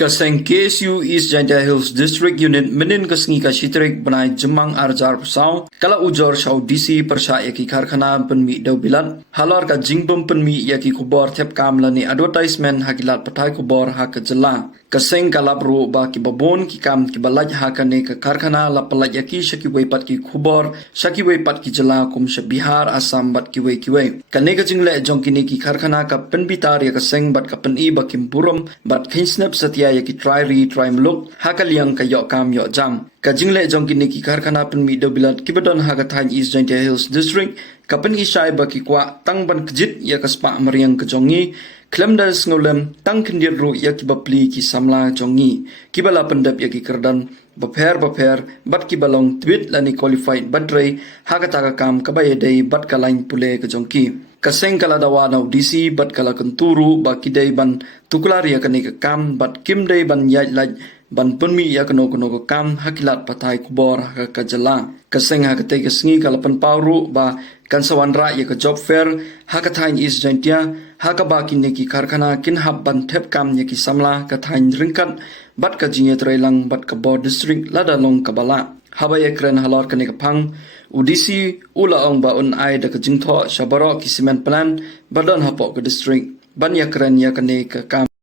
Kaseng KSU East Jaintia Hills District Unit menin kasngi ka shitrik banai jemang arjar pesau kala ujor shau DC persya yaki karkhana penmi dau bilat halar ka jingbom penmi yaki kubor tep kamla ni advertisement hakilat patai kubor ha ka jela kaseng kala pro ba ki babon ki kam ki balaj ha ka ne ka karkhana la palaj yaki shaki wei pat ki kubor shaki wei pat ki jela kum sha Bihar Assam bat ki wei kane ka jingle jong ki ne ki karkhana ka penbitar ya kaseng bat ka pen i ba kim burum bat khinsnap satya yaki try meluk hakaliang ka yok kam yok jam ka jingle jong kini ki karkhana penmi do bilat kibadon hagathan East Jaintia Hills District kapen isai ba ki kwa tang ban kjit ya kaspa mariang ka jongi klemdal snolem tang kindir ru ya ki bapli ki samla jongi kibala pendap ya ki kerdan baper bat ki balong tweet lani qualified badrei hagata ka kam kabaya dei bat kalain pule ka jongki kaseng kala dawa nau DC bat kala kenturu ba kidai ban tuklar ya kani ka kam bat kim dei ban yai laj ban punmi ya kano ka kam hakilat patai kubor ka jala kaseng ha kate ka sngi kala pan pauru ba kansawan ra ya ka job fair hakathain East Jaintia hakaba kinne ki karkhana kin hab ban thep kam ya ki samla ka thain ringkat bat ka jinge trailang bat ka bod district ladalong kabala haba ekran halor kane ka phang UDC ula ong ba un ai da ka jingtho shabaro ki cement plan badon hapok ka district ban yakran ya kane ka kam